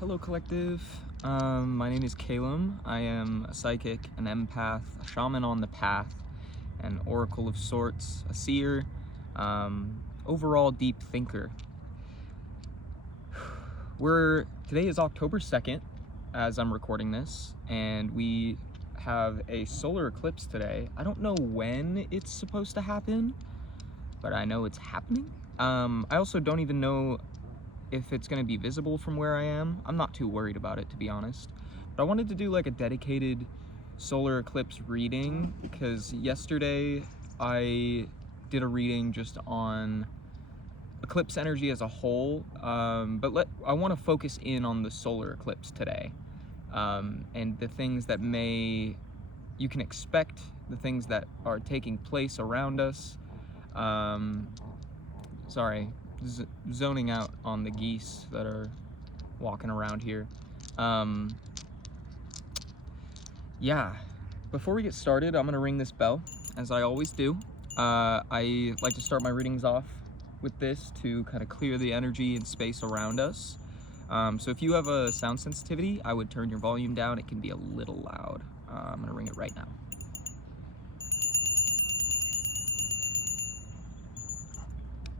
Hello, collective. My name is Kaelem. I am a psychic, an empath, a shaman on the path, an oracle of sorts, a seer, overall deep thinker. Today is October 2nd, as I'm recording this, and we have a solar eclipse today. I don't know when it's supposed to happen, but I know it's happening. I also don't even know if it's going to be visible from where I am. I'm not too worried about it, to be honest. But I wanted to do like a dedicated solar eclipse reading because yesterday I did a reading just on eclipse energy as a whole, but I want to focus in on the solar eclipse today, and the things that you can expect, the things that are taking place around us. Sorry, zoning out on the geese that are walking around here. Yeah, before we get started, I'm gonna ring this bell, as I always do. I like to start my readings off with this to kind of clear the energy and space around us. So if you have a sound sensitivity, I would turn your volume down. It can be a little loud. I'm gonna ring it right now.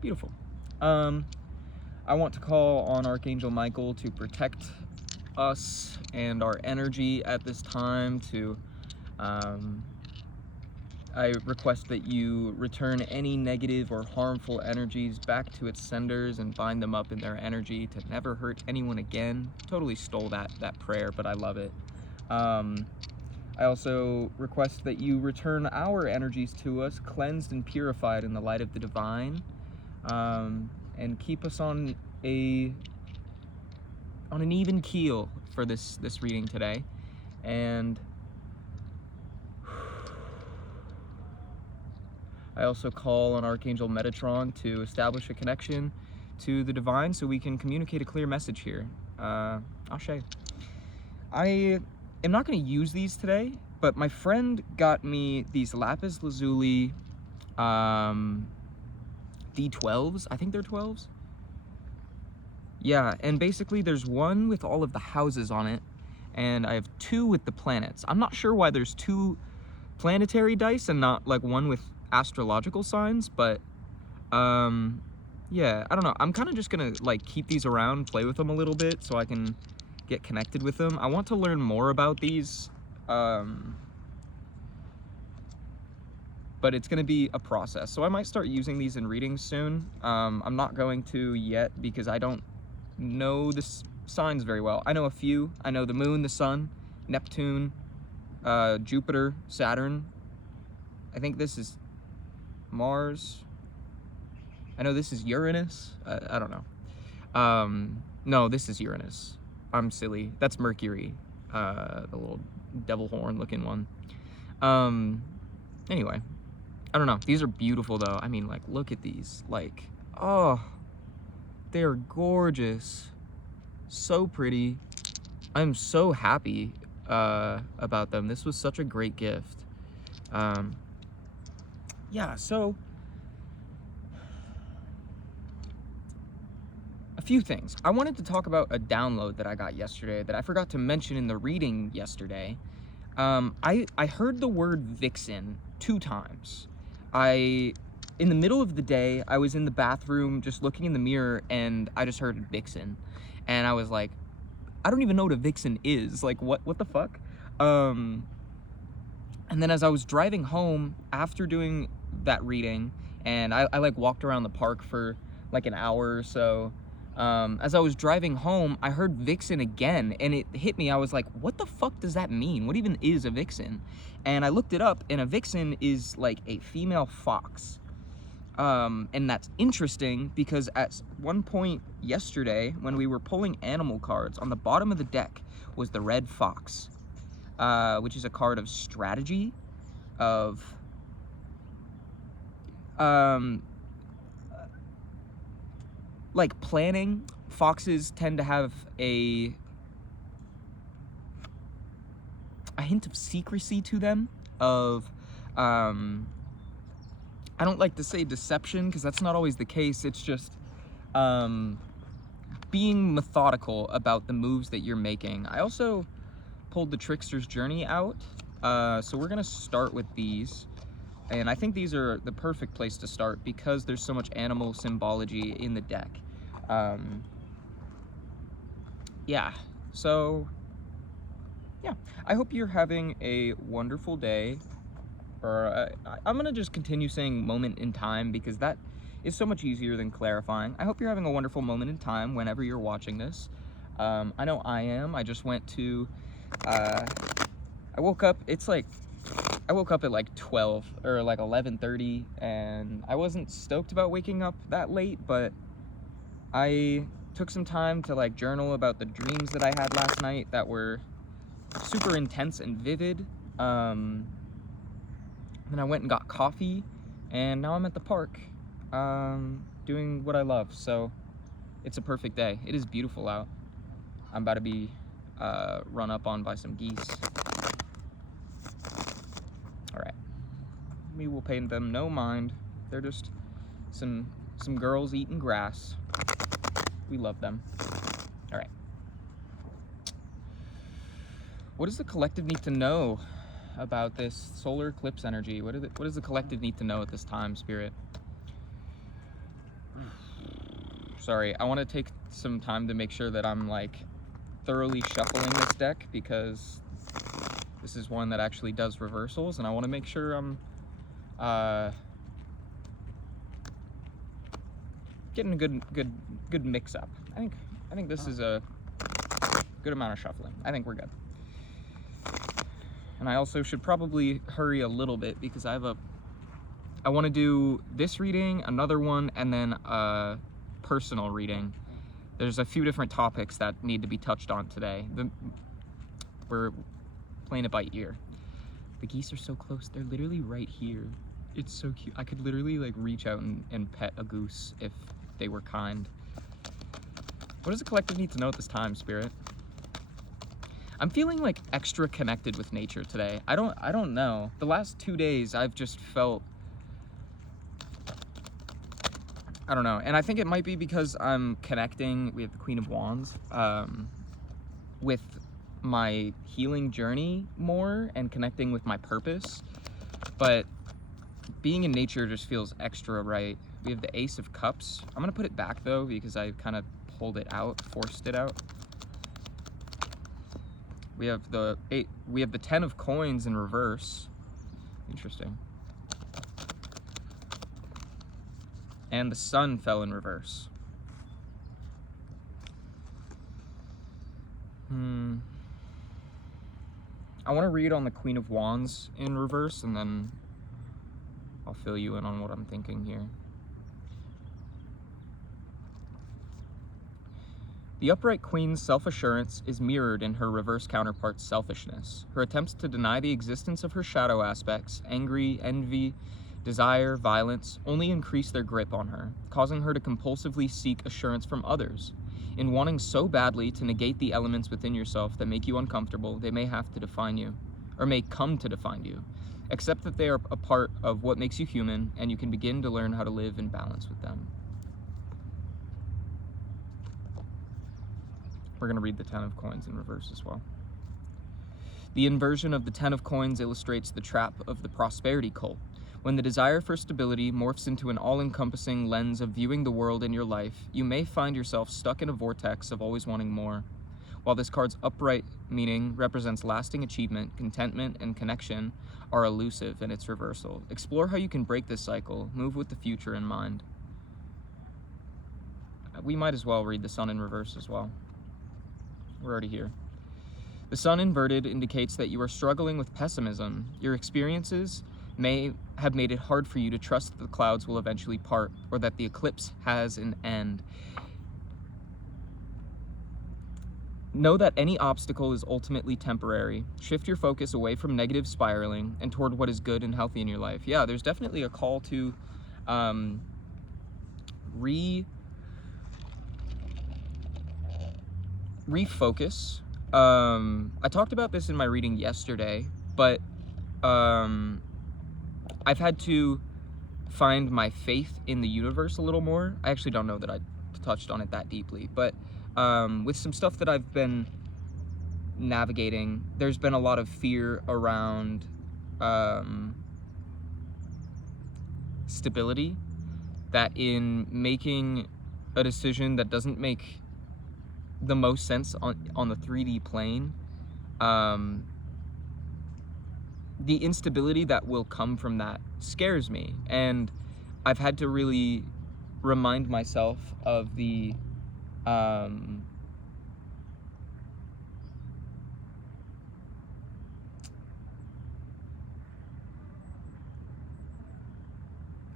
Beautiful. I want to call on Archangel Michael to protect us and our energy at this time. I request that you return any negative or harmful energies back to its senders and bind them up in their energy to never hurt anyone again. Totally stole that prayer, but I love it. I also request that you return our energies to us, cleansed and purified in the light of the divine, and keep us on an even keel for this reading today. And I also call on Archangel Metatron to establish a connection to the divine so we can communicate a clear message here. Ashe. I am not going to use these today, but my friend got me these lapis lazuli D12s. I think they're 12s. Yeah, and basically there's one with all of the houses on it, and I have two with the planets. I'm not sure why there's two planetary dice and not like one with astrological signs, but yeah, I don't know. I'm kind of just gonna like keep these around, play with them a little bit so I can get connected with them. I want to learn more about these, but it's gonna be a process. So I might start using these in readings soon. I'm not going to yet because I don't know the signs very well. I know a few. I know the moon, the sun, Neptune, Jupiter, Saturn. I think this is Mars. I know this is Uranus. I don't know. No, this is Uranus. I'm silly. That's Mercury, the little devil horn looking one. Anyway, I don't know. These are beautiful though. I mean, like, look at these. Like, oh, they're gorgeous. So pretty. I'm so happy about them. This was such a great gift. Yeah, so a few things. I wanted to talk about a download that I got yesterday that I forgot to mention in the reading yesterday. I heard the word vixen 2 times. In the middle of the day, I was in the bathroom just looking in the mirror and I just heard vixen. And I was like, I don't even know what a vixen is. Like, what the fuck? And then as I was driving home after doing that reading, and I like walked around the park for like an hour or so, as I was driving home, I heard vixen again, and it hit me. I was like, what the fuck does that mean? What even is a vixen? And I looked it up, and a vixen is like a female fox. And that's interesting because at one point yesterday, when we were pulling animal cards, on the bottom of the deck was the red fox, which is a card of strategy, of like planning. Foxes tend to have a hint of secrecy to them, of I don't like to say deception because that's not always the case. It's just being methodical about the moves that you're making. I also pulled the Trickster's Journey out, so we're gonna start with these. And I think these are the perfect place to start because there's so much animal symbology in the deck. Yeah, so yeah, I hope you're having a wonderful day. Or I'm gonna just continue saying moment in time because that is so much easier than clarifying. I hope you're having a wonderful moment in time whenever you're watching this. I know I am. I just went to, I woke up, I woke up at like 12 or like 11:30, and I wasn't stoked about waking up that late, but I took some time to like journal about the dreams that I had last night that were super intense and vivid. Then I went and got coffee, and now I'm at the park doing what I love. So it's a perfect day. It is beautiful out. I'm about to be run up on by some geese. All right, we will pay them no mind. They're just some girls eating grass. We love them. All right. What does the collective need to know about this solar eclipse energy? What does the collective need to know at this time, Spirit? Sorry, I want to take some time to make sure that I'm like thoroughly shuffling this deck because this is one that actually does reversals, and I want to make sure I'm getting a good mix up. I think this is a good amount of shuffling. I think we're good. And I also should probably hurry a little bit because I want to do this reading, another one, and then a personal reading. There's a few different topics that need to be touched on today. We're playing it by ear. The geese are so close. They're literally right here. It's so cute. I could literally like reach out and pet a goose if they were kind. What does the collective need to know at this time, Spirit? I'm feeling like extra connected with nature today. I don't know. The last 2 days I've just felt, I don't know. And I think it might be because I'm connecting, we have the Queen of Wands, with my healing journey more and connecting with my purpose. But being in nature just feels extra right. We have the Ace of Cups. I'm gonna put it back though because I kind of pulled it out, forced it out. We have the Ten of Coins in reverse. Interesting. And the Sun fell in reverse. I want to read on the Queen of Wands in reverse, and then I'll fill you in on what I'm thinking here. The upright queen's self-assurance is mirrored in her reverse counterpart's selfishness. Her attempts to deny the existence of her shadow aspects, angry, envy, desire, violence, only increase their grip on her, causing her to compulsively seek assurance from others. In wanting so badly to negate the elements within yourself that make you uncomfortable, they may have to define you, or may come to define you. Accept that they are a part of what makes you human, and you can begin to learn how to live in balance with them. We're going to read the Ten of Coins in reverse as well. The inversion of the Ten of Coins illustrates the trap of the prosperity cult. When the desire for stability morphs into an all-encompassing lens of viewing the world and your life, you may find yourself stuck in a vortex of always wanting more. While this card's upright meaning represents lasting achievement, contentment, and connection are elusive in its reversal. Explore how you can break this cycle, move with the future in mind. We might as well read the Sun in reverse as well. We're already here. The Sun inverted indicates that you are struggling with pessimism. Your experiences may have made it hard for you to trust that the clouds will eventually part, or that the eclipse has an end. Know that any obstacle is ultimately temporary. Shift your focus away from negative spiraling and toward what is good and healthy in your life. Yeah, there's definitely a call to refocus. I talked about this in my reading yesterday, but I've had to find my faith in the universe a little more. I actually don't know that I touched on it that deeply, but With some stuff that I've been navigating, there's been a lot of fear around stability, that in making a decision that doesn't make the most sense on the 3D plane, the instability that will come from that scares me. And I've had to really remind myself of the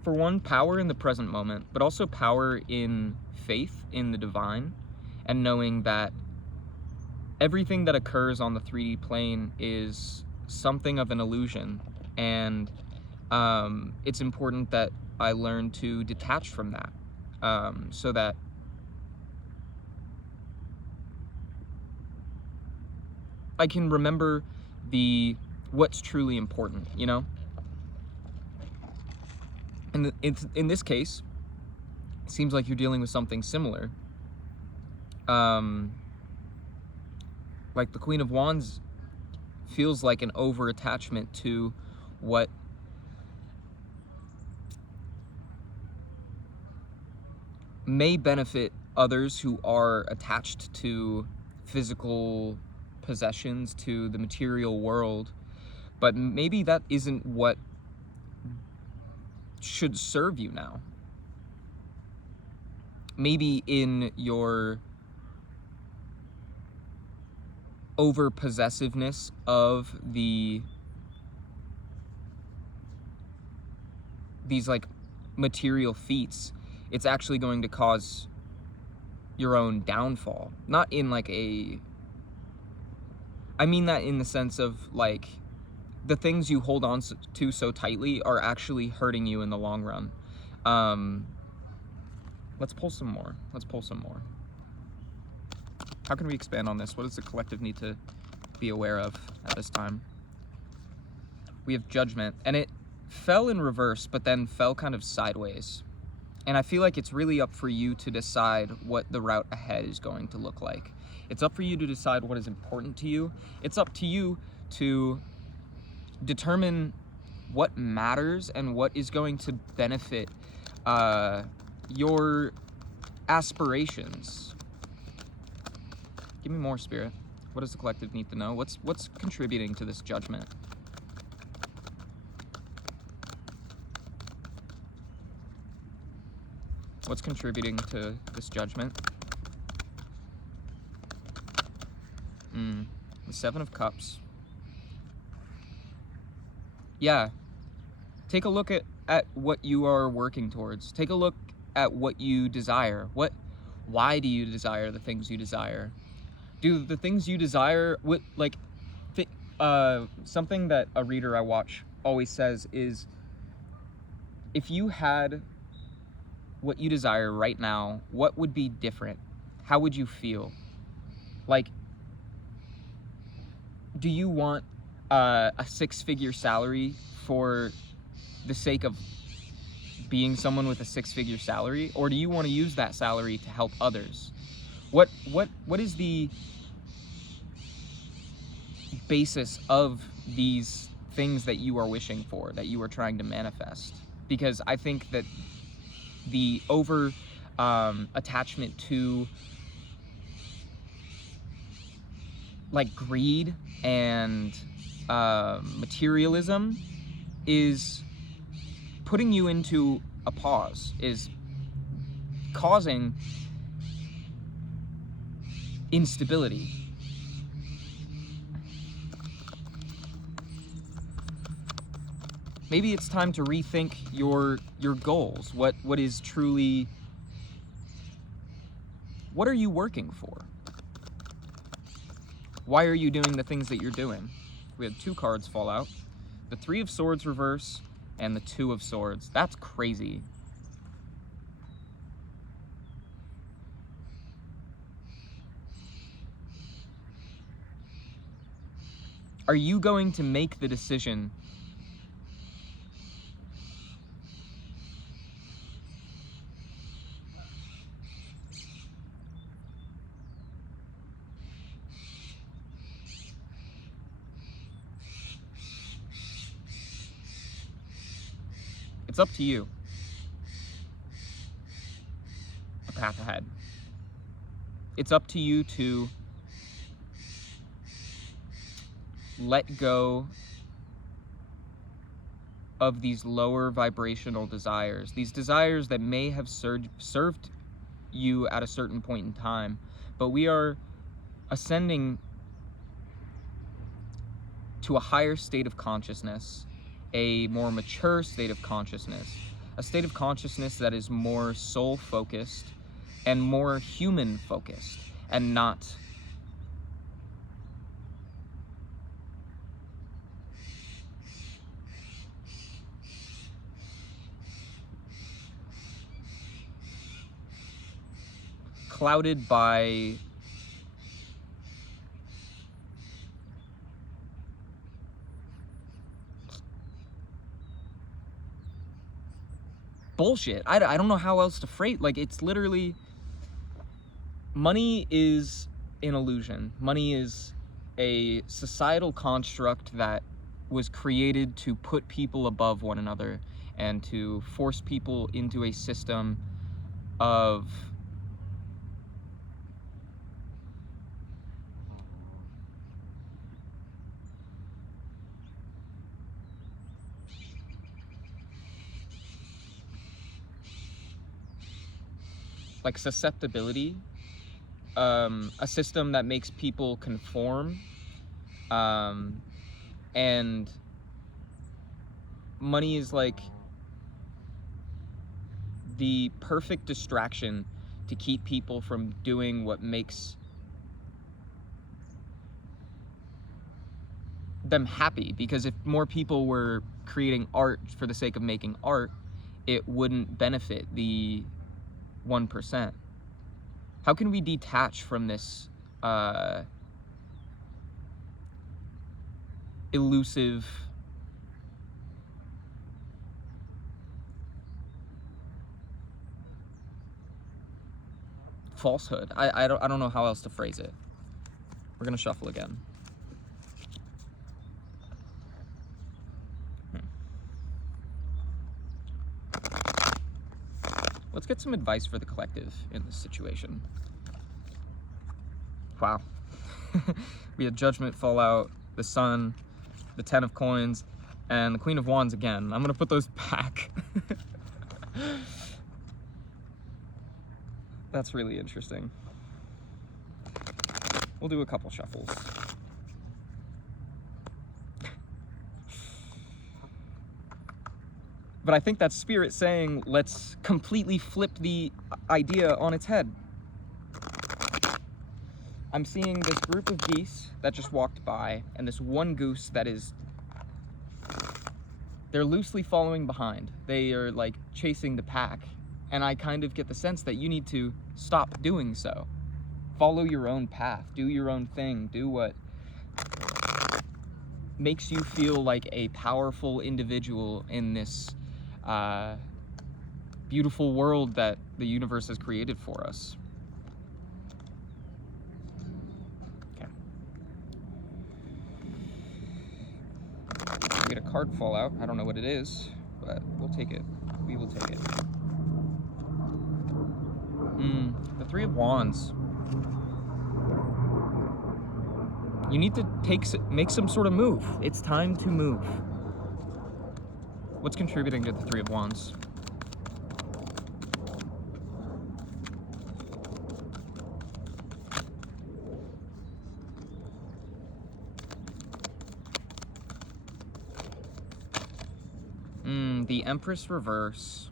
for one, power in the present moment, but also power in faith in the divine, and knowing that everything that occurs on the 3D plane is something of an illusion. And it's important that I learn to detach from that, so that I can remember what's truly important, you know? And in this case, it seems like you're dealing with something similar. Like the Queen of Wands feels like an over-attachment to what may benefit others who are attached to physical possessions, to the material world, but maybe that isn't what should serve you now. Maybe in your over possessiveness of these like material feats, it's actually going to cause your own downfall. Not in like I mean that in the sense of like the things you hold on to so tightly are actually hurting you in the long run. Let's pull some more. How can we expand on this? What does the collective need to be aware of at this time? We have Judgment, and it fell in reverse, but then fell kind of sideways. And I feel like it's really up for you to decide what the route ahead is going to look like. It's up for you to decide what is important to you. It's up to you to determine what matters and what is going to benefit your aspirations. Give me more, Spirit. What does the collective need to know? What's contributing to this judgment? What's contributing to this judgment? The Seven of Cups. Yeah. Take a look at what you are working towards. Take a look at what you desire. Why do you desire the things you desire? Do the things you desire, something that a reader I watch always says is, if you had what you desire right now, what would be different? How would you feel? Like, do you want a 6-figure salary for the sake of being someone with a 6-figure salary, or do you want to use that salary to help others? What is the basis of these things that you are wishing for, that you are trying to manifest? Because I think that the over attachment to like greed and materialism is putting you into a pause, is causing instability. Maybe it's time to rethink your goals. What is truly, what are you working for? Why are you doing the things that you're doing? We had 2 cards fall out. The 3 of Swords reverse and the 2 of Swords. That's crazy. Are you going to make the decision It's up to you. A path ahead. It's up to you to let go of these lower vibrational desires, these desires that may have served you at a certain point in time, but we are ascending to a higher state of consciousness, a more mature state of consciousness, a state of consciousness that is more soul-focused and more human-focused, and not clouded by bullshit. I don't know how else to phrase. Like, it's literally, money is an illusion. Money is a societal construct that was created to put people above one another and to force people into a system of like susceptibility, a system that makes people conform, and money is like the perfect distraction to keep people from doing what makes them happy. Because if more people were creating art for the sake of making art, it wouldn't benefit the 1%. How can we detach from this elusive falsehood? I don't know how else to phrase it. We're gonna shuffle again. Let's get some advice for the collective in this situation. Wow. We had Judgment, Fallout, the Sun, the 10 of Coins, and the Queen of Wands again. I'm gonna put those back. That's really interesting. We'll do a couple shuffles. But I think that's Spirit saying, let's completely flip the idea on its head. I'm seeing this group of geese that just walked by, and this one goose that is, they're loosely following behind. They are like chasing the pack. And I kind of get the sense that you need to stop doing so. Follow your own path, do your own thing, do what makes you feel like a powerful individual in this beautiful world that the universe has created for us. Okay. We get a card fall out. I don't know what it is, but we'll take it. We will take it. The Three of Wands. You need to make some sort of move. It's time to move. What's contributing to the Three of Wands? The Empress reverse.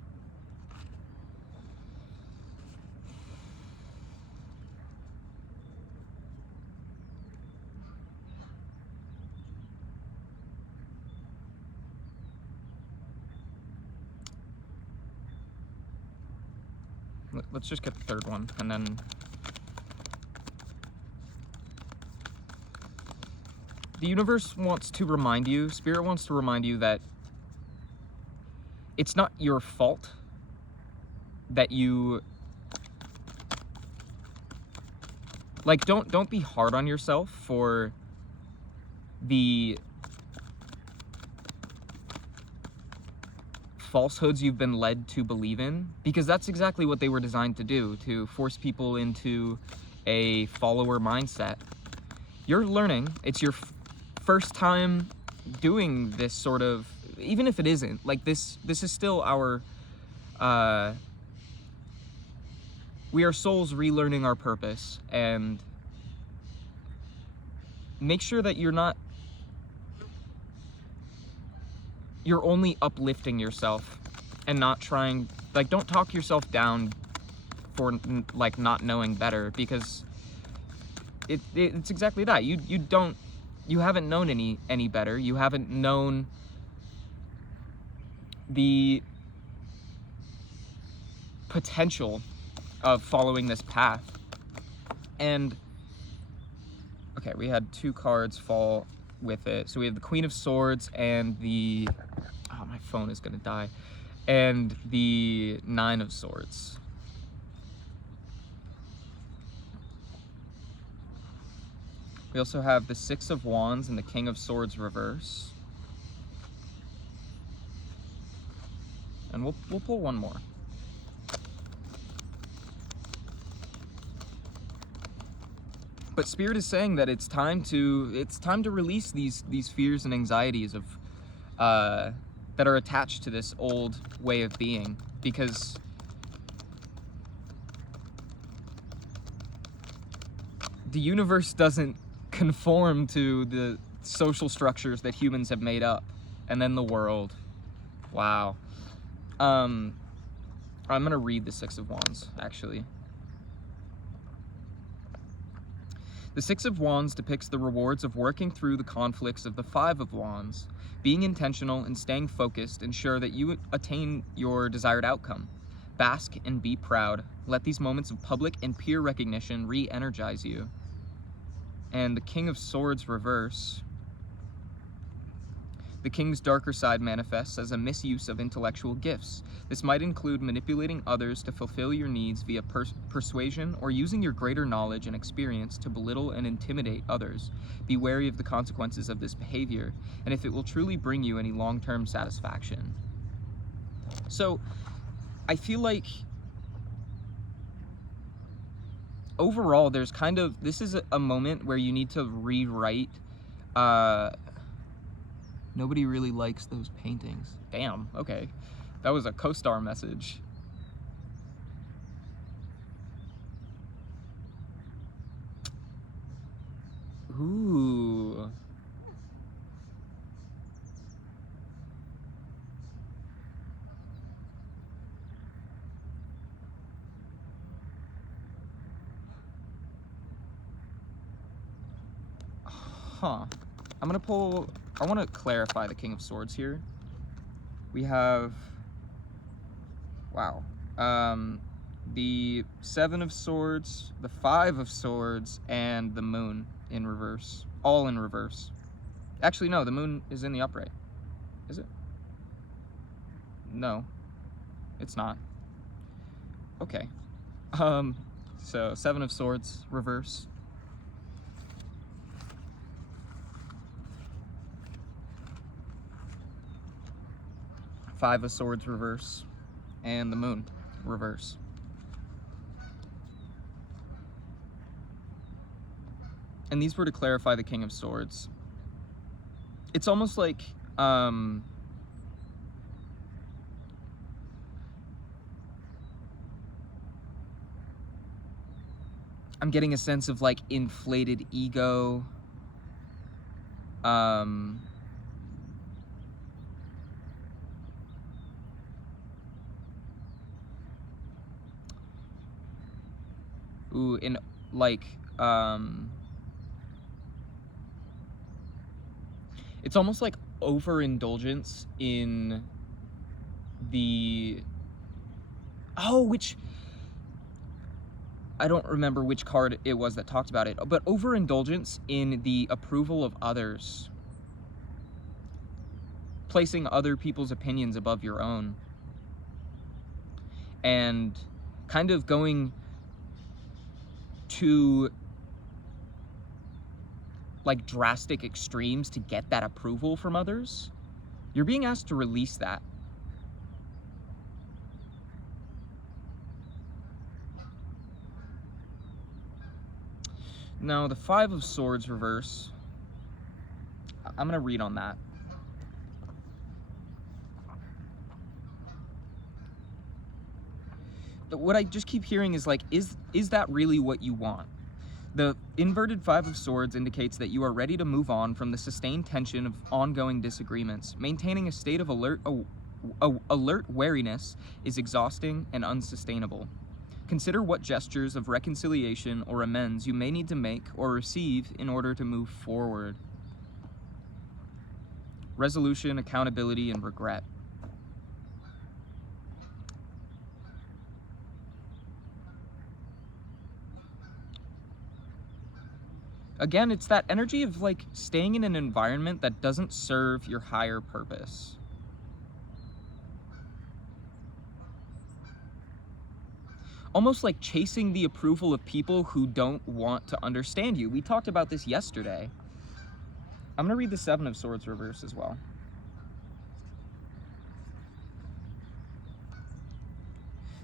Let's just get the third one, and then the universe wants to remind you, Spirit wants to remind you that it's not your fault that you, like, don't be hard on yourself for the falsehoods you've been led to believe in, because that's exactly what they were designed to do, to force people into a follower mindset. You're learning. It's your first time doing this sort of, even if it isn't, like this is still our, we are souls relearning our purpose, and make sure that you're only uplifting yourself and not trying, like, don't talk yourself down for like not knowing better, because it's exactly that. You haven't known any better. You haven't known the potential of following this path. And okay, we had 2 cards fall with it. So we have the Queen of Swords and the, oh, my phone is gonna die, and the 9 of Swords. We also have the 6 of Wands and the King of Swords reverse. And we'll pull one more. But Spirit is saying that it's time to release these fears and anxieties of that are attached to this old way of being, because the universe doesn't conform to the social structures that humans have made up. And then the world. Wow. I'm gonna read the 6 of Wands, actually. The 6 of Wands depicts the rewards of working through the conflicts of the 5 of Wands. Being intentional and staying focused ensure that you attain your desired outcome. Bask and be proud. Let these moments of public and peer recognition re-energize you. And the King of Swords reverse. The King's darker side manifests as a misuse of intellectual gifts. This might include manipulating others to fulfill your needs via persuasion, or using your greater knowledge and experience to belittle and intimidate others. Be wary of the consequences of this behavior, and if it will truly bring you any long-term satisfaction. So, I feel like overall, there's kind of, this is a moment where you need to rewrite, nobody really likes those paintings. Damn, okay. That was a co-star message. Ooh. Huh. I'm gonna pull, I want to clarify the King of Swords here. We have, wow, the 7 of Swords, the 5 of Swords, and the Moon in reverse. All in reverse. Actually, no, the Moon is in the upright. Is it? No, it's not. Okay. So 7 of Swords, reverse. Five of Swords, reverse. And the Moon, reverse. And these were to clarify the King of Swords. It's almost like, I'm getting a sense of like inflated ego. Ooh, in like, it's almost like overindulgence in the, which, I don't remember which card it was that talked about it, but overindulgence in the approval of others. Placing other people's opinions above your own. And kind of going to like drastic extremes to get that approval from others. You're being asked to release that. Now, the Five of Swords reverse, I'm going to read on that. What I just keep hearing is like, is that really what you want? The inverted Five of Swords indicates that you are ready to move on from the sustained tension of ongoing disagreements. Maintaining a state of alert wariness is exhausting and unsustainable. Consider what gestures of reconciliation or amends you may need to make or receive in order to move forward. Resolution, accountability, and regret. Again, it's that energy of like staying in an environment that doesn't serve your higher purpose. Almost like chasing the approval of people who don't want to understand you. We talked about this yesterday. I'm going to read the Seven of Swords reverse as well.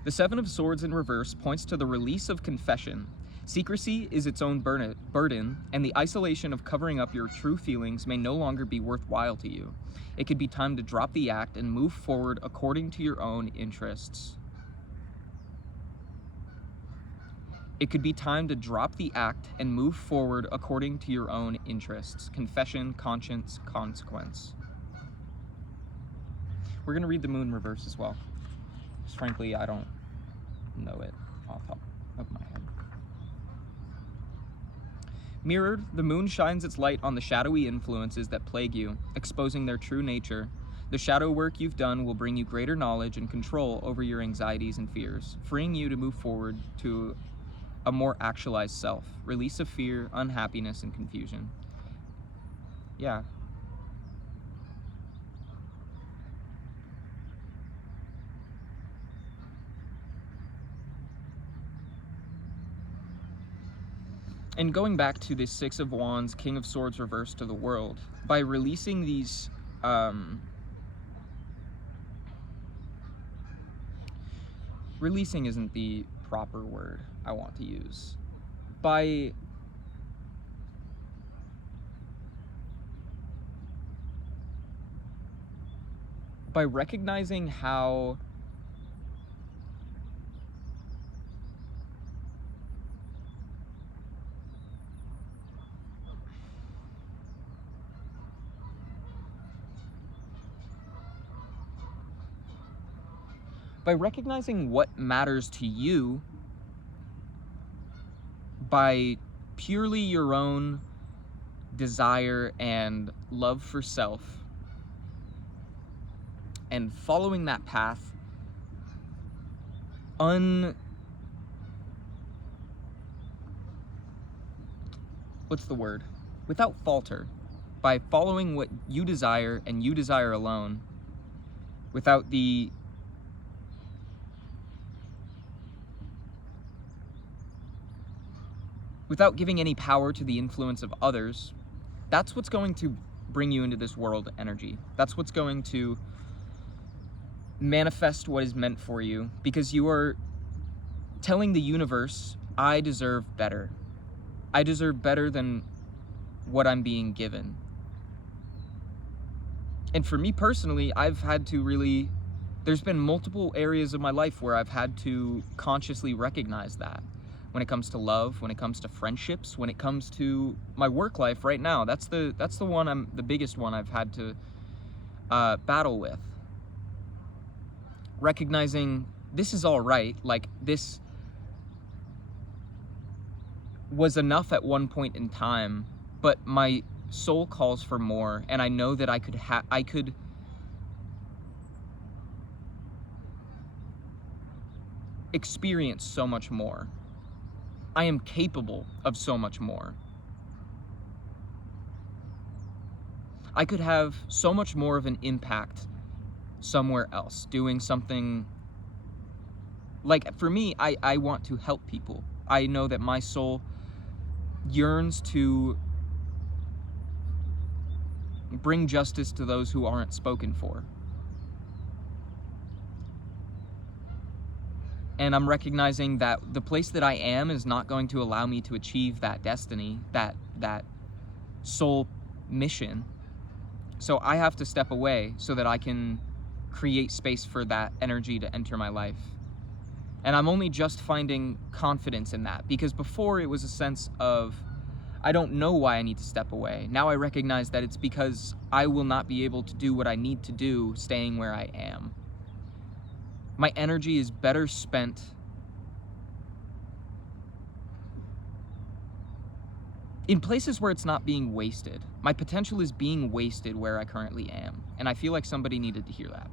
The Seven of Swords in reverse points to the release of confession. Secrecy is its own burden, and the isolation of covering up your true feelings may no longer be worthwhile to you. It could be time to drop the act and move forward according to your own interests. It could be time to drop the act and move forward according to your own interests. Confession, conscience, consequence. We're going to read the Moon reverse as well. Just frankly, I don't know it off the top of my head. Mirrored, the Moon shines its light on the shadowy influences that plague you, exposing their true nature. The shadow work you've done will bring you greater knowledge and control over your anxieties and fears, freeing you to move forward to a more actualized self. Release of fear, unhappiness, and confusion. Yeah. And going back to the Six of Wands, King of Swords reverse to the world, by releasing these releasing isn't the proper word I want to use. By recognizing how what matters to you by purely your own desire and love for self, and following that path without falter, by following what you desire and you desire alone, without giving any power to the influence of others. That's what's going to bring you into this world energy. That's what's going to manifest what is meant for you, because you are telling the universe, I deserve better. I deserve better than what I'm being given. And for me personally, I've had to there's been multiple areas of my life where I've had to consciously recognize that. When it comes to love, when it comes to friendships, when it comes to my work life right now, that's the biggest one I've had to battle with. Recognizing this is all right, like this was enough at one point in time, but my soul calls for more, and I know that I could experience so much more. I am capable of so much more. I could have so much more of an impact somewhere else, doing something. Like for me, I want to help people. I know that my soul yearns to bring justice to those who aren't spoken for. And I'm recognizing that the place that I am is not going to allow me to achieve that destiny, that soul mission. So I have to step away so that I can create space for that energy to enter my life. And I'm only just finding confidence in that, because before it was a sense of, I don't know why I need to step away. Now I recognize that it's because I will not be able to do what I need to do staying where I am. My energy is better spent in places where it's not being wasted. My potential is being wasted where I currently am. And I feel like somebody needed to hear that.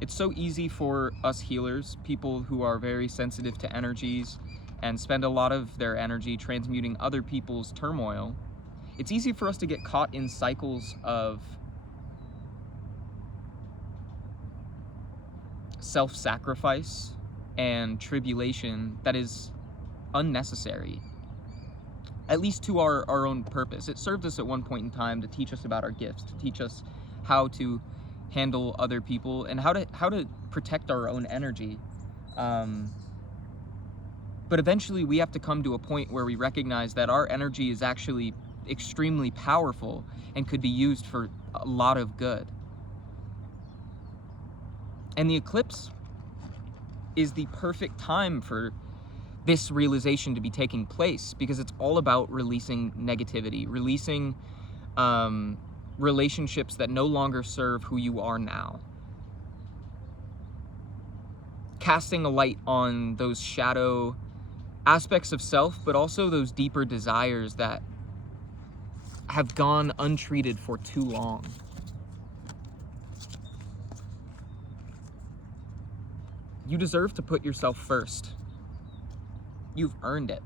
It's so easy for us healers, people who are very sensitive to energies and spend a lot of their energy transmuting other people's turmoil. It's easy for us to get caught in cycles of self-sacrifice and tribulation that is unnecessary, at least to our own purpose. It served us at one point in time to teach us about our gifts, to teach us how to handle other people and how to protect our own energy. But eventually we have to come to a point where we recognize that our energy is actually extremely powerful and could be used for a lot of good. And the eclipse is the perfect time for this realization to be taking place, because it's all about releasing negativity, releasing relationships that no longer serve who you are now. Casting a light on those shadow aspects of self, but also those deeper desires that have gone untreated for too long. You deserve to put yourself first. You've earned it.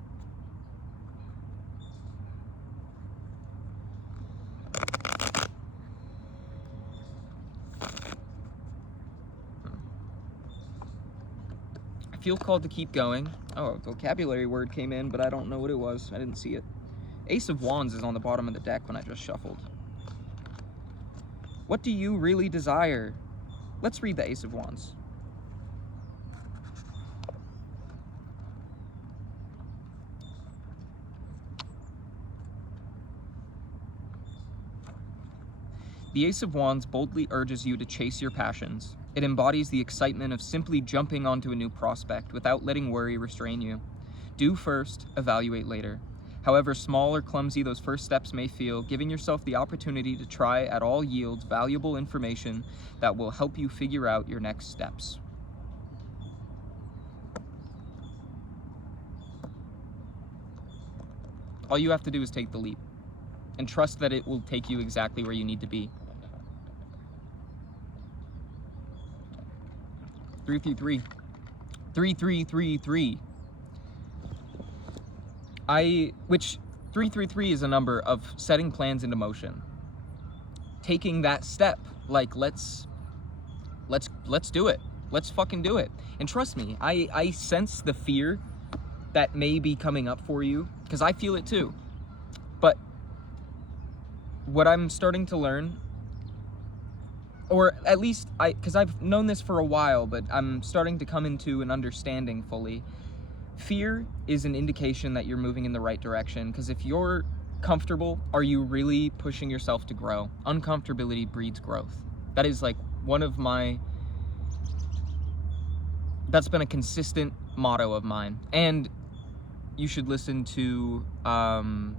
I feel called to keep going. Oh, a vocabulary word came in, but I don't know what it was. I didn't see it. Ace of Wands is on the bottom of the deck when I just shuffled. What do you really desire? Let's read the Ace of Wands. The Ace of Wands boldly urges you to chase your passions. It embodies the excitement of simply jumping onto a new prospect without letting worry restrain you. Do first, evaluate later. However small or clumsy those first steps may feel, giving yourself the opportunity to try at all yields valuable information that will help you figure out your next steps. All you have to do is take the leap and trust that it will take you exactly where you need to be. 333. 3333. Which 333 is a number of setting plans into motion. Taking that step, like let's do it. Let's fucking do it. And trust me, I sense the fear that may be coming up for you, because I feel it too. But what I'm starting to learn, or at least because I've known this for a while, but I'm starting to come into an understanding fully. Fear is an indication that you're moving in the right direction, because if you're comfortable, are you really pushing yourself to grow? Uncomfortability breeds growth. That is like one of my, that's been a consistent motto of mine. And you should listen to, oh,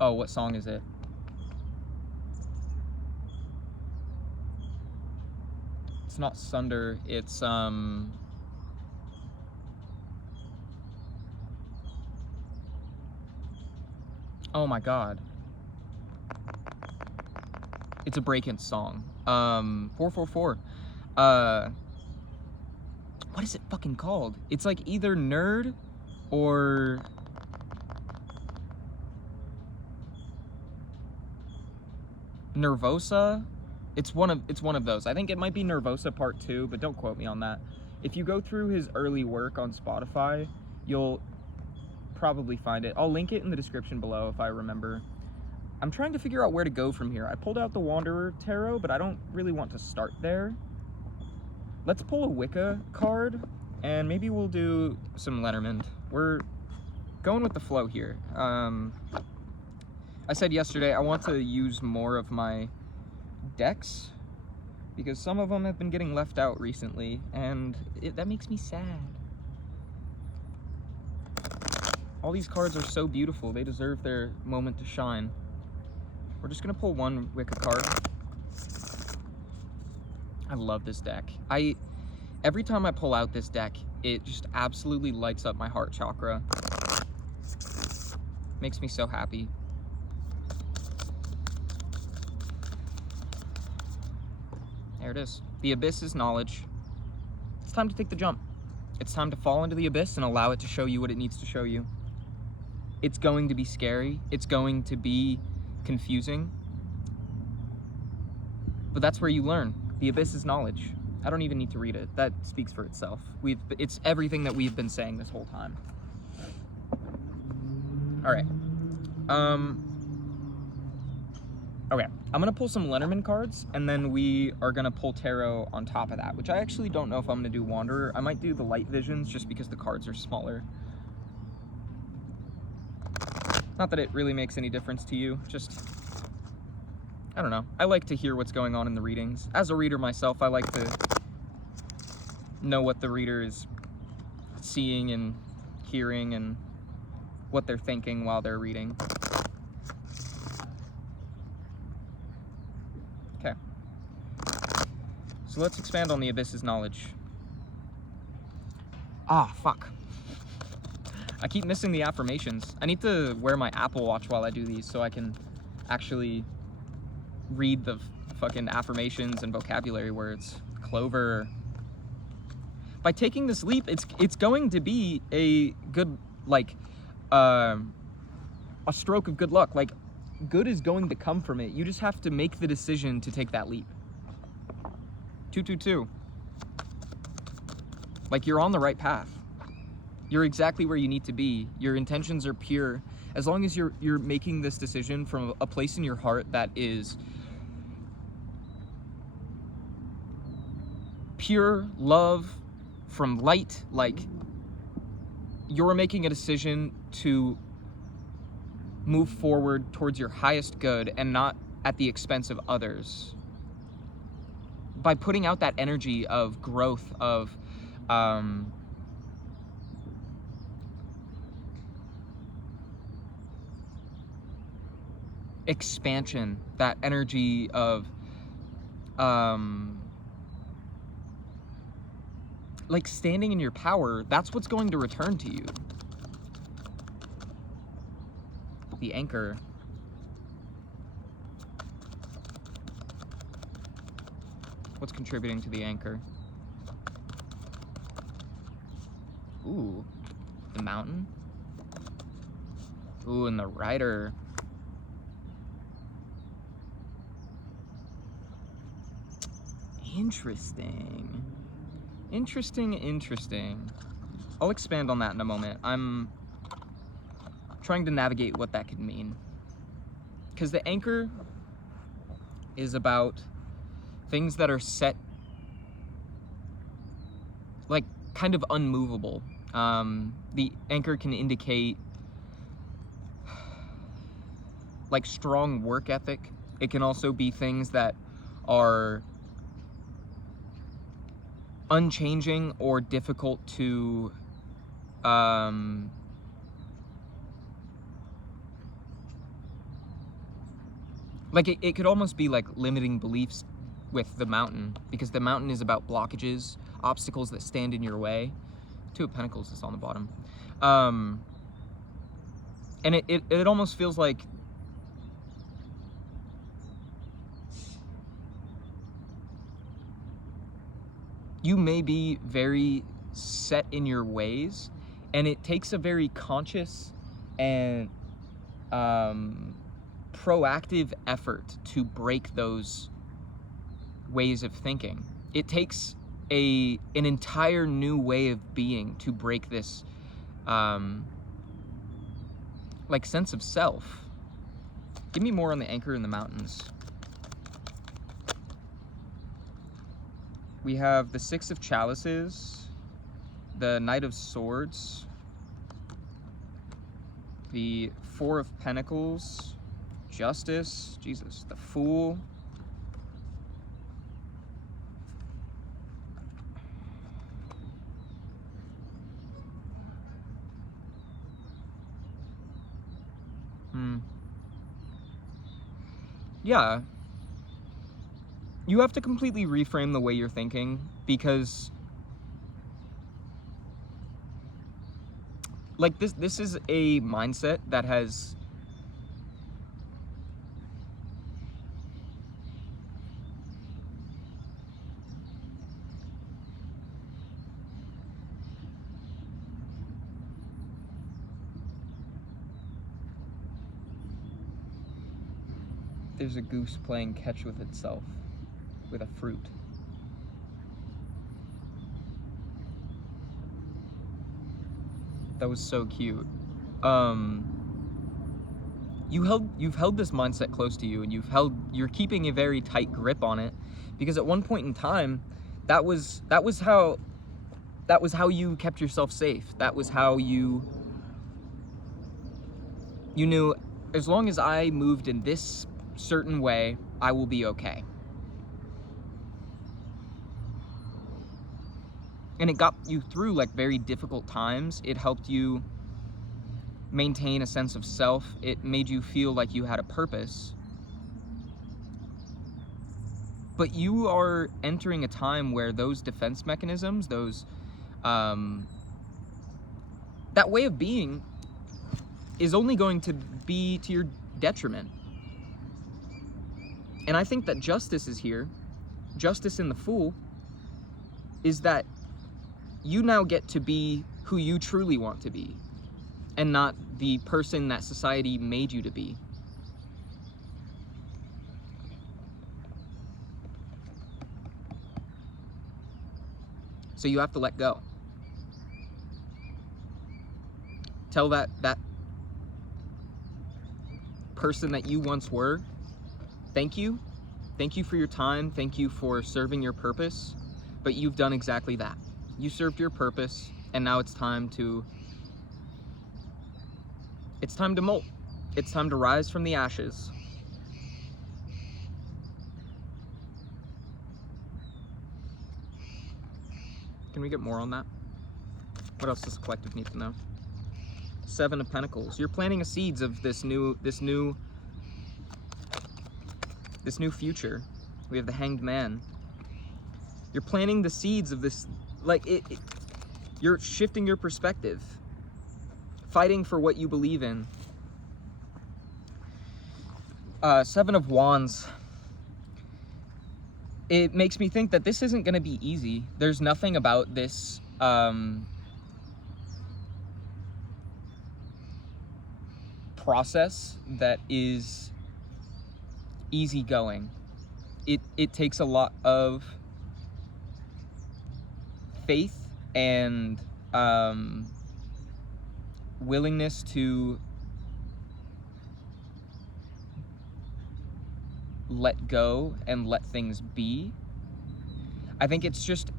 what song is it? It's not Sunder, it's, oh my God. It's a break-in song. 444. What is it fucking called? It's like either Nerd or Nervosa. It's one of those. I think it might be Nervosa Part 2, but don't quote me on that. If you go through his early work on Spotify, you'll probably find it. I'll link it in the description below if I remember. I'm trying to figure out where to go from here. I pulled out the Wanderer Tarot, but I don't really want to start there. Let's pull a Wicca card, and maybe we'll do some Lenormand. We're going with the flow here. I said yesterday I want to use more of my decks because some of them have been getting left out recently, and that makes me sad. All these cards are so beautiful. They deserve their moment to shine. We're just gonna pull one Wicca card. I love this deck. Every time I pull out this deck, it just absolutely lights up my heart chakra. Makes me so happy. There it is. The abyss is knowledge. It's time to take the jump. It's time to fall into the abyss and allow it to show you what it needs to show you. It's going to be scary. It's going to be confusing. But that's where you learn. The abyss is knowledge. I don't even need to read it. That speaks for itself. It's everything that we've been saying this whole time. All right. Okay, I'm gonna pull some Lenormand cards, and then we are gonna pull tarot on top of that, which I actually don't know if I'm gonna do Wanderer. I might do the light visions just because the cards are smaller. Not that it really makes any difference to you, just, I don't know. I like to hear what's going on in the readings. As a reader myself, I like to know what the reader is seeing and hearing and what they're thinking while they're reading. Okay. So let's expand on the abyss's knowledge. Ah, fuck. I keep missing the affirmations. I need to wear my Apple Watch while I do these so I can actually read the fucking affirmations and vocabulary words. Clover. By taking this leap, it's going to be a good, like, a stroke of good luck. Like, good is going to come from it. You just have to make the decision to take that leap. 222. Like, you're on the right path. You're exactly where you need to be. Your intentions are pure. As long as you're making this decision from a place in your heart that is pure love from light, like, you're making a decision to move forward towards your highest good and not at the expense of others. By putting out that energy of growth, of expansion, that energy of like standing in your power, that's what's going to return to you. The anchor. What's contributing to the anchor? Ooh, the mountain. Ooh, and the rider. Interesting. Interesting. I'll expand on that in a moment. I'm trying to navigate what that could mean. Because the anchor is about things that are set, like, kind of unmovable. The anchor can indicate, like, strong work ethic. It can also be things that are unchanging or difficult to like it could almost be like limiting beliefs with the mountain, because the mountain is about blockages, obstacles that stand in your way. Two of Pentacles is on the bottom. And it almost feels like you may be very set in your ways, and it takes a very conscious and proactive effort to break those ways of thinking. It takes an entire new way of being to break this like sense of self. Give me more on the anchor in the mountains. We have the Six of Chalices, the Knight of Swords, the Four of Pentacles, Justice, Jesus, the Fool. Yeah. You have to completely reframe the way you're thinking, because like this is a mindset that has there's a goose playing catch with itself with a fruit. That was so cute. You've held this mindset close to you, and you're keeping a very tight grip on it, because at one point in time, that was how you kept yourself safe. That was how you knew, as long as I moved in this certain way, I will be okay. And it got you through like very difficult times. It helped you maintain a sense of self. It made you feel like you had a purpose. But you are entering a time where those defense mechanisms, those that way of being is only going to be to your detriment. And I think that justice is here. Justice in the Fool is that you now get to be who you truly want to be, and not the person that society made you to be. So you have to let go. Tell that person that you once were, thank you. Thank you for your time. Thank you for serving your purpose. But you've done exactly that. You served your purpose, and now it's time to molt. It's time to rise from the ashes. Can we get more on that? What else does the collective need to know? Seven of Pentacles. You're planting the seeds of this new future. We have the Hanged Man. You're planting the seeds of this, like you're shifting your perspective, fighting for what you believe in. Seven of Wands. It makes me think that this isn't going to be easy. There's nothing about this process that is easygoing. It takes a lot of faith and willingness to let go and let things be. I think it's just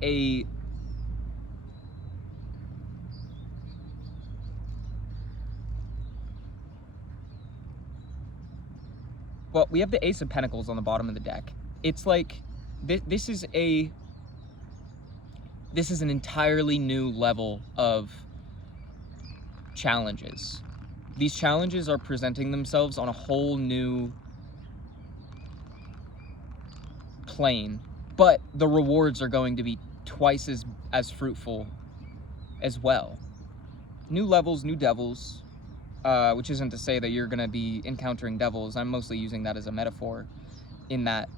well, we have the Ace of Pentacles on the bottom of the deck. It's like this is an entirely new level of challenges. These challenges are presenting themselves on a whole new plane, but the rewards are going to be twice as fruitful as well. New levels, new devils, which isn't to say that you're going to be encountering devils. I'm mostly using that as a metaphor, in that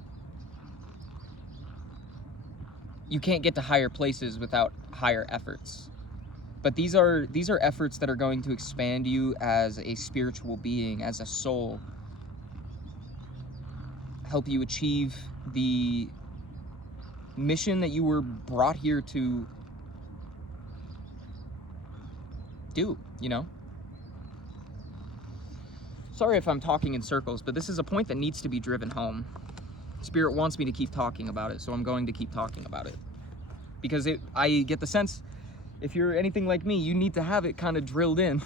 you can't get to higher places without higher efforts. But these are efforts that are going to expand you as a spiritual being, as a soul, help you achieve the mission that you were brought here to do, you know? Sorry if I'm talking in circles, but this is a point that needs to be driven home. Spirit wants me to keep talking about it, so I'm going to keep talking about it. Because I get the sense, if you're anything like me, you need to have it kind of drilled in.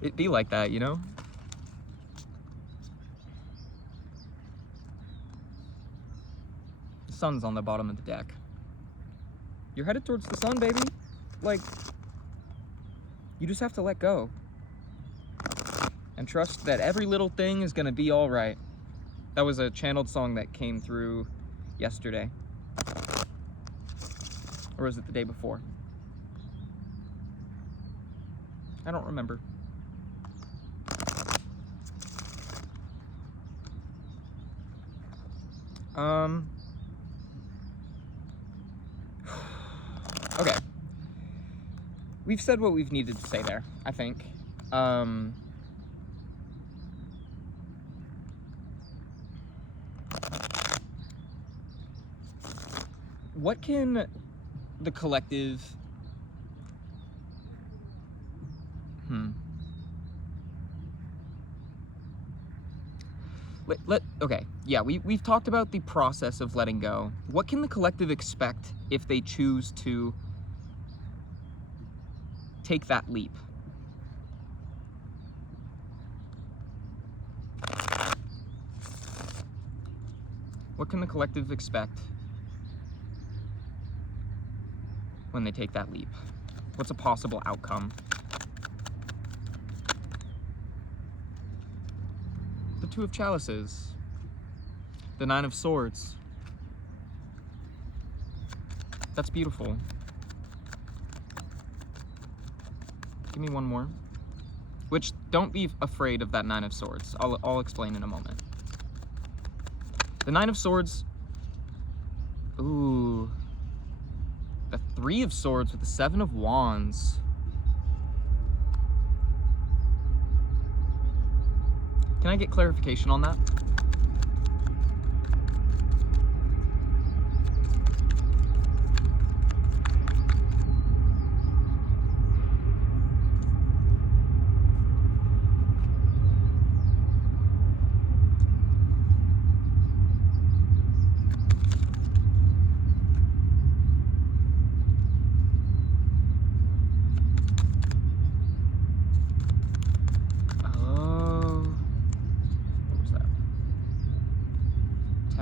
It be like that, you know? The sun's on the bottom of the deck. You're headed towards the sun, baby. Like, you just have to let go. And trust that every little thing is gonna be all right. That was a channeled song that came through yesterday. Or was it the day before? I don't remember. Okay. We've said what we've needed to say there, I think. What can the collective... Okay, yeah, we've talked about the process of letting go. What can the collective expect if they choose to take that leap? What can the collective expect when they take that leap? What's a possible outcome? The Two of Chalices, the Nine of Swords. That's beautiful. Give me one more. Which, don't be afraid of that Nine of Swords. I'll explain in a moment. The Nine of Swords. Ooh. The Three of Swords with the Seven of Wands. Can I get clarification on that?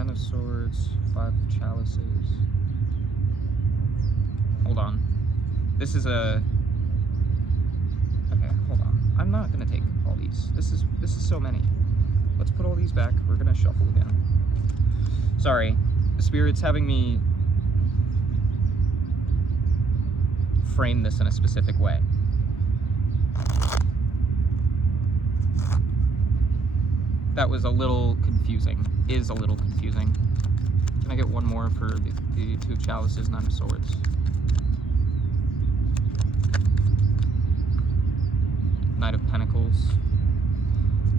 Of Swords, Five of Chalices. Hold on. This is a... Okay, hold on. I'm not gonna take all these. This is so many. Let's put all these back. We're gonna shuffle again. Sorry. The Spirit's having me frame this in a specific way. That was a little confusing. Is a little confusing. Can I get one more for the Two of Chalices, Nine of Swords? Knight of Pentacles.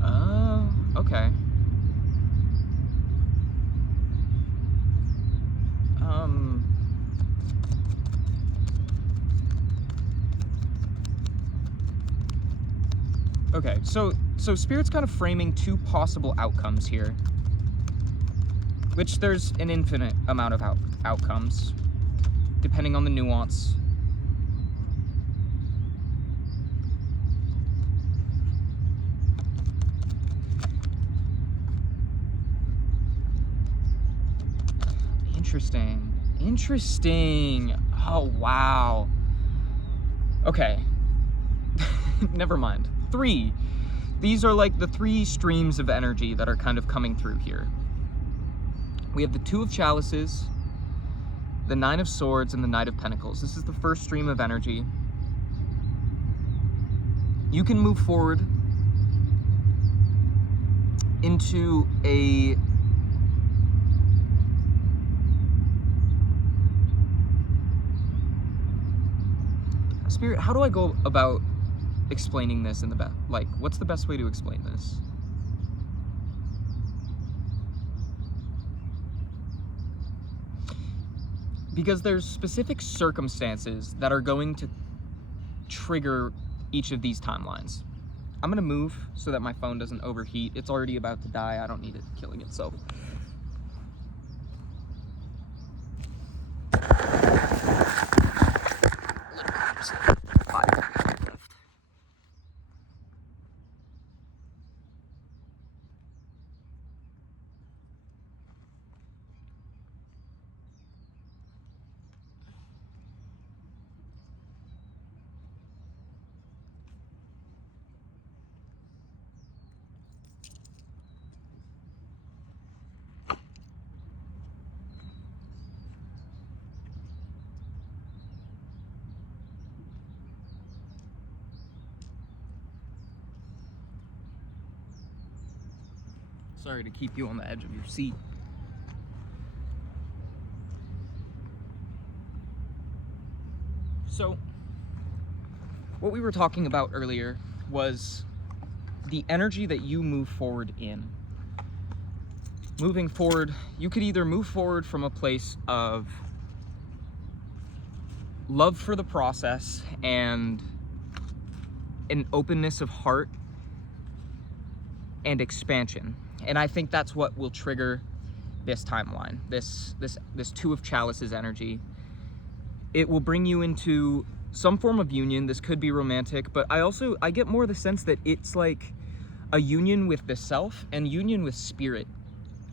Oh, okay. Okay, so Spirit's kind of framing two possible outcomes here. Which there's an infinite amount of outcomes, depending on the nuance. Interesting. Interesting. Oh, wow. Okay. Never mind. 3. These are like the 3 streams of energy that are kind of coming through here. We have the Two of Chalices, the Nine of Swords, and the Knight of Pentacles. This is the first stream of energy. You can move forward into a Spirit, how do I go about explaining this in the best? Like, what's the best way to explain this? Because there's specific circumstances that are going to trigger each of these timelines. I'm gonna move so that my phone doesn't overheat. It's already about to die. I don't need it killing itself. Sorry to keep you on the edge of your seat. So, what we were talking about earlier was the energy that you move forward in. Moving forward, you could either move forward from a place of love for the process and an openness of heart and expansion. And I think that's what will trigger this timeline, this Two of Chalices energy. It will bring you into some form of union. This could be romantic, but I get more the sense that it's like a union with the self and union with spirit,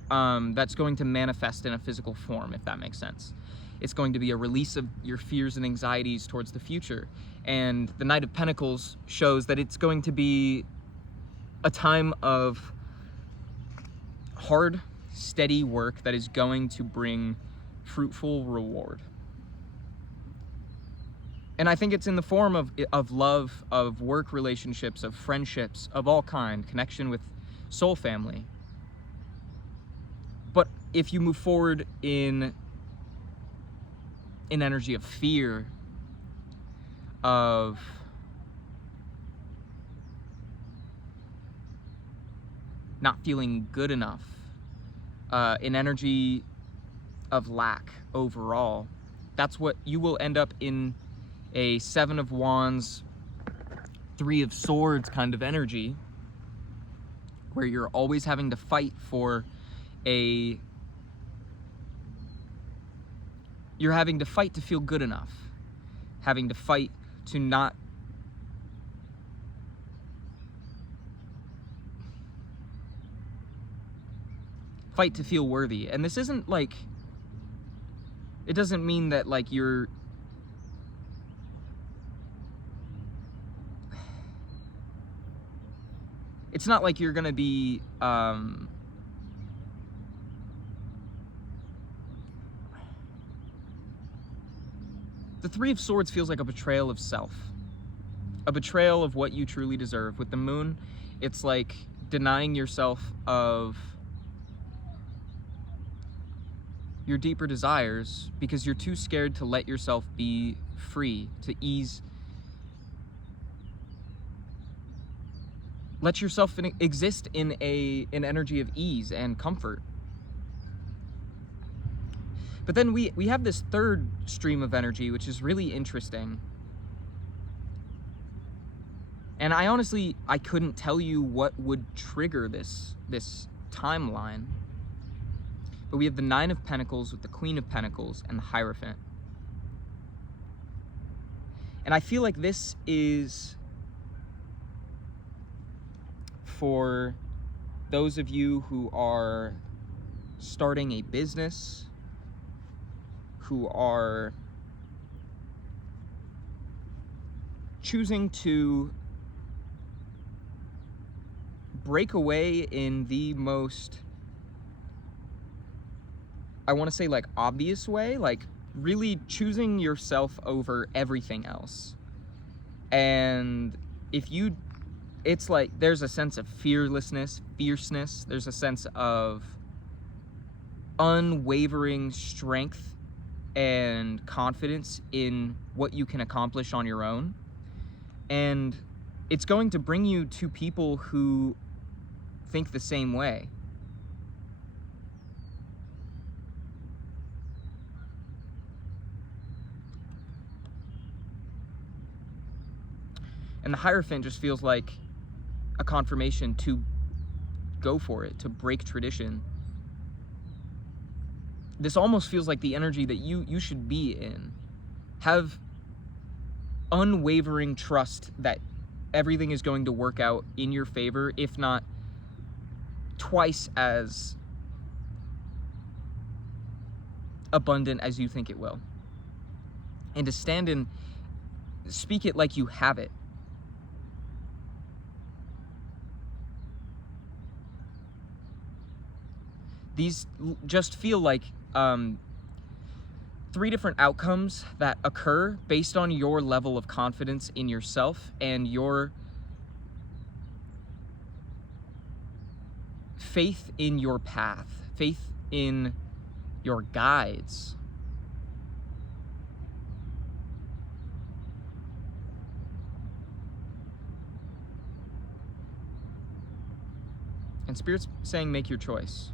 that's going to manifest in a physical form, if that makes sense. It's going to be a release of your fears and anxieties towards the future. And the Knight of Pentacles shows that it's going to be a time of hard, steady work that is going to bring fruitful reward. And I think it's in the form of love, of work relationships, of friendships, of all kind, connection with soul family. But if you move forward in an energy of fear, of not feeling good enough, an energy of lack overall, that's what you will end up in, a Seven of Wands, Three of Swords kind of energy, where you're always having to fight for you're having to fight to feel good enough, having to fight to not fight to feel worthy. And this isn't like, it doesn't mean that like it's not like you're gonna be the Three of Swords feels like a betrayal of self, a betrayal of what you truly deserve. With the Moon, it's like denying yourself of your deeper desires because you're too scared to let yourself be free, to let yourself exist in an energy of ease and comfort. But then we have this third stream of energy, which is really interesting. And I couldn't tell you what would trigger this timeline. But we have the Nine of Pentacles with the Queen of Pentacles and the Hierophant. And I feel like this is for those of you who are starting a business, who are choosing to break away in the most, I want to say like obvious way, like really choosing yourself over everything else. And it's like there's a sense of fearlessness, fierceness, there's a sense of unwavering strength and confidence in what you can accomplish on your own. And it's going to bring you to people who think the same way. And the Hierophant just feels like confirmation to go for it, to break tradition. This almost feels like the energy that you should be in. Have unwavering trust that everything is going to work out in your favor, if not twice as abundant as you think it will. And to stand and speak it like you have it. These just feel like 3 different outcomes that occur based on your level of confidence in yourself and your faith in your path, faith in your guides. And Spirit's saying, make your choice.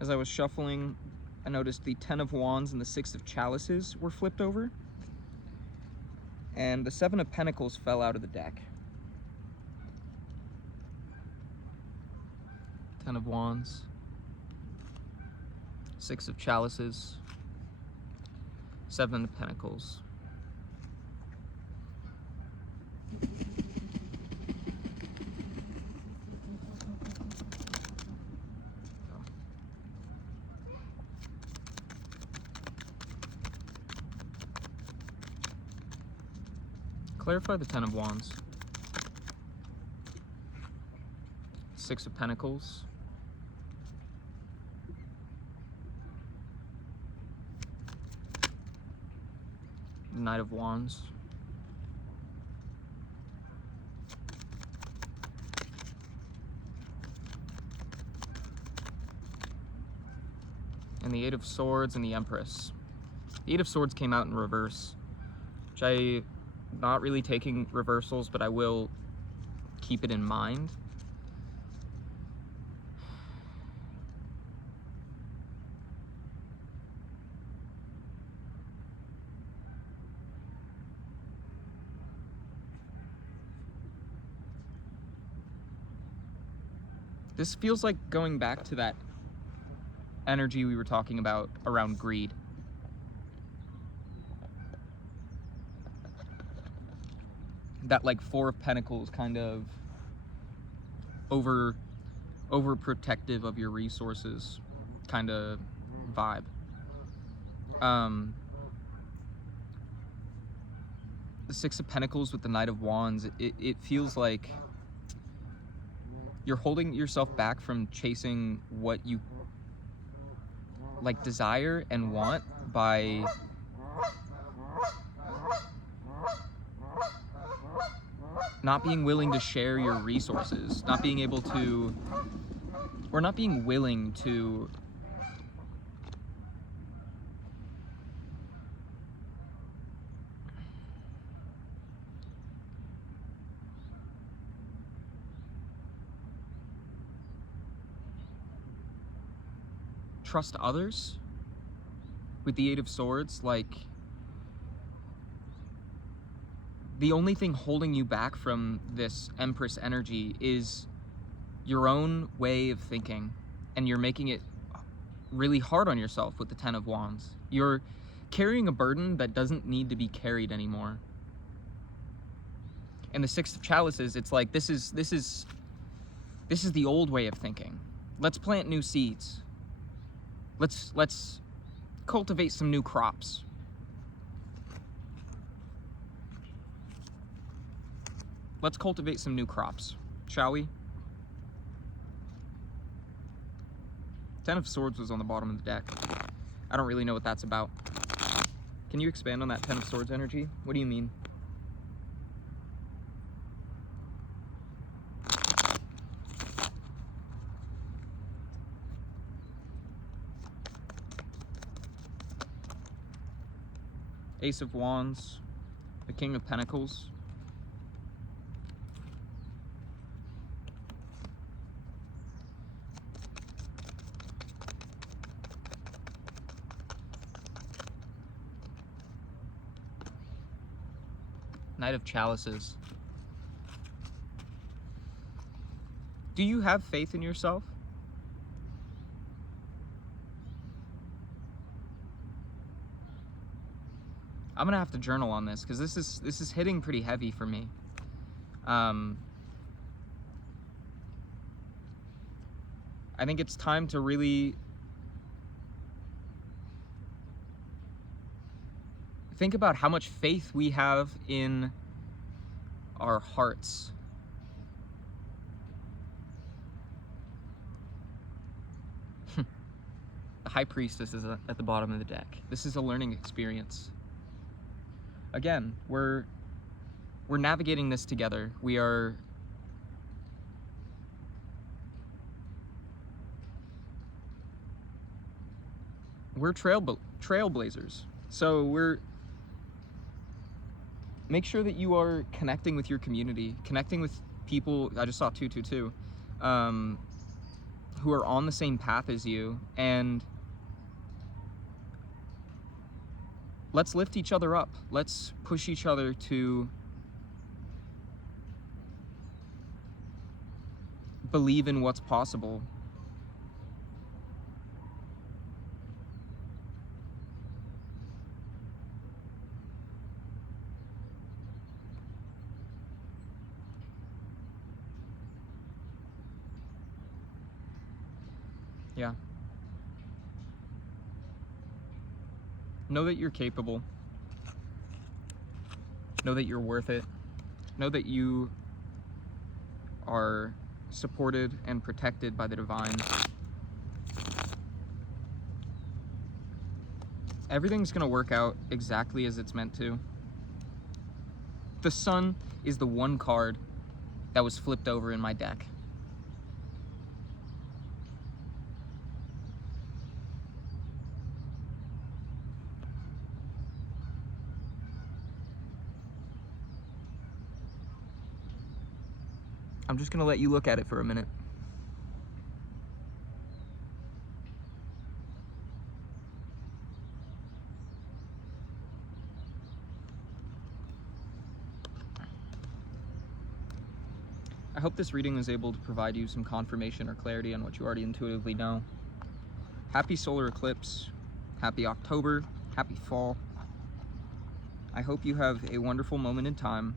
As I was shuffling, I noticed the 10 of Wands and the 6 of Chalices were flipped over. And the 7 of Pentacles fell out of the deck. 10 of Wands, 6 of Chalices, 7 of Pentacles. Clarify the 10 of Wands. 6 of Pentacles. Knight of Wands. And the 8 of Swords and the Empress. The 8 of Swords came out in reverse, which I'm not really taking reversals, but I will keep it in mind. This feels like going back to that energy we were talking about around greed. That like 4 of Pentacles kind of overprotective of your resources kind of vibe. The 6 of Pentacles with the Knight of Wands, it feels like you're holding yourself back from chasing what you like desire and want by not being willing to share your resources, not being able to, or not being willing to trust others. With the 8 of Swords, like the only thing holding you back from this Empress energy is your own way of thinking, and you're making it really hard on yourself with the Ten of Wands. You're carrying a burden that doesn't need to be carried anymore. And the Six of Chalices, it's like this is the old way of thinking. Let's plant new seeds. Let's cultivate some new crops. Let's cultivate some new crops, shall we? Ten of Swords was on the bottom of the deck. I don't really know what that's about. Can you expand on that Ten of Swords energy? What do you mean? Ace of Wands, the King of Pentacles. Knight of Chalices. Do you have faith in yourself? I'm gonna have to journal on this because this is hitting pretty heavy for me. I think it's time to really think about how much faith we have in our hearts. The High Priestess is at the bottom of the deck. This is a learning experience. Again, we're navigating this together. We're trailblazers. So make sure that you are connecting with your community, connecting with people. I just saw 222, who are on the same path as you, and let's lift each other up. Let's push each other to believe in what's possible. Yeah. Know that you're capable. Know that you're worth it. Know that you are supported and protected by the divine. Everything's gonna work out exactly as it's meant to. The Sun is the one card that was flipped over in my deck. I'm just gonna let you look at it for a minute. I hope this reading was able to provide you some confirmation or clarity on what you already intuitively know. Happy solar eclipse, happy October, happy fall. I hope you have a wonderful moment in time.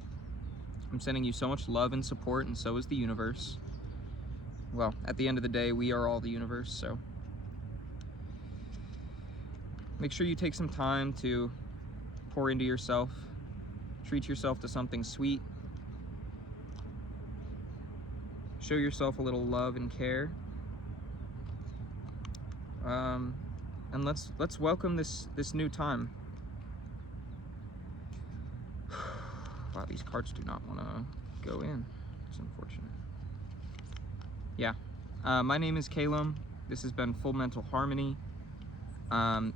I'm sending you so much love and support, and so is the universe. Well, at the end of the day, we are all the universe, so make sure you take some time to pour into yourself, treat yourself to something sweet, show yourself a little love and care, and let's welcome this new time. Wow, these cards do not want to go in. It's unfortunate. Yeah. My name is Kaelem. This has been Full Mental Harmony.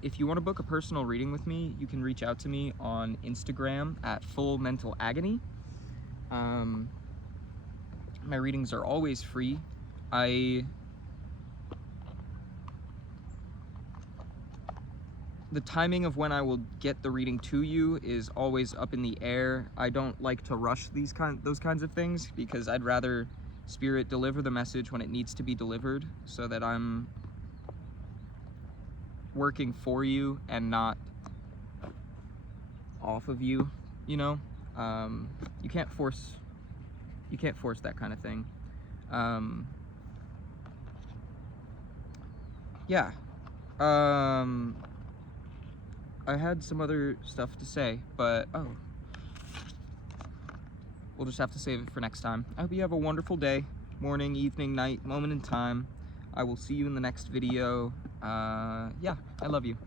If you want to book a personal reading with me, you can reach out to me on Instagram at Full Mental Agony. My readings are always free. I the timing of when I will get the reading to you is always up in the air. I don't like to rush those kinds of things, because I'd rather Spirit deliver the message when it needs to be delivered, so that I'm working for you and not off of you, you know? You can't force that kind of thing. Yeah. I had some other stuff to say, but we'll just have to save it for next time. I hope you have a wonderful day, morning, evening, night, moment in time. I will see you in the next video. Yeah, I love you.